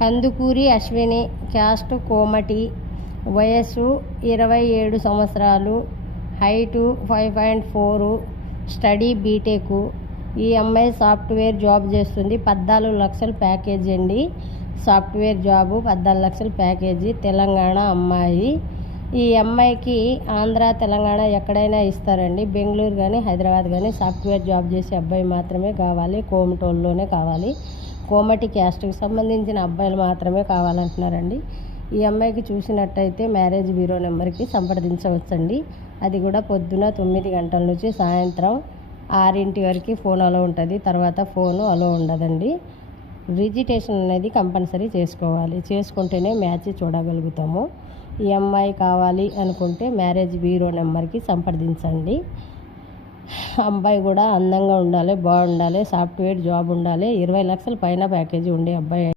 Kandukuri Ashwini, caste కోమటి, వయస్సు 27 సంవత్సరాలు, height 5.4, study BTech. ఈ అమ్మాయి సాఫ్ట్వేర్ జాబ్ చేస్తుంది. 14 లక్షల ప్యాకేజీ అండి. సాఫ్ట్వేర్ జాబు 14 లక్షల ప్యాకేజీ. తెలంగాణ అమ్మాయి. ఈ అమ్మాయికి ఆంధ్ర తెలంగాణ ఎక్కడైనా ఇస్తారండి. బెంగళూరు కానీ హైదరాబాద్ కానీ సాఫ్ట్వేర్ జాబ్ చేసే అబ్బాయి మాత్రమే కావాలి. కోమటోల్లోనే కావాలి. కోమటి క్యాస్ట్కి సంబంధించిన అబ్బాయిలు మాత్రమే కావాలంటున్నారండి. ఈ అమ్మాయికి చూసినట్టయితే మ్యారేజ్ బ్యూరో నెంబర్కి సంప్రదించవచ్చండి. అది కూడా పొద్దున 9 గంటల నుంచి సాయంత్రం 6 వరకు ఫోన్ అలో ఉంటుంది. తర్వాత ఫోను అలో ఉండదండి. రిజిస్ట్రేషన్ అనేది కంపల్సరీ చేసుకోవాలి. చేసుకుంటేనే మ్యాచ్ చూడగలుగుతాము. ఈ అమ్మాయి కావాలి అనుకుంటే మ్యారేజ్ బ్యూరో నెంబర్కి సంప్రదించండి. అబ్బాయి కూడా అందంగా ఉండాలి, బాగుండాలి, సాఫ్ట్వేర్ జాబ్ ఉండాలి, 20 లక్షల పైన ప్యాకేజీ ఉండే అబ్బాయి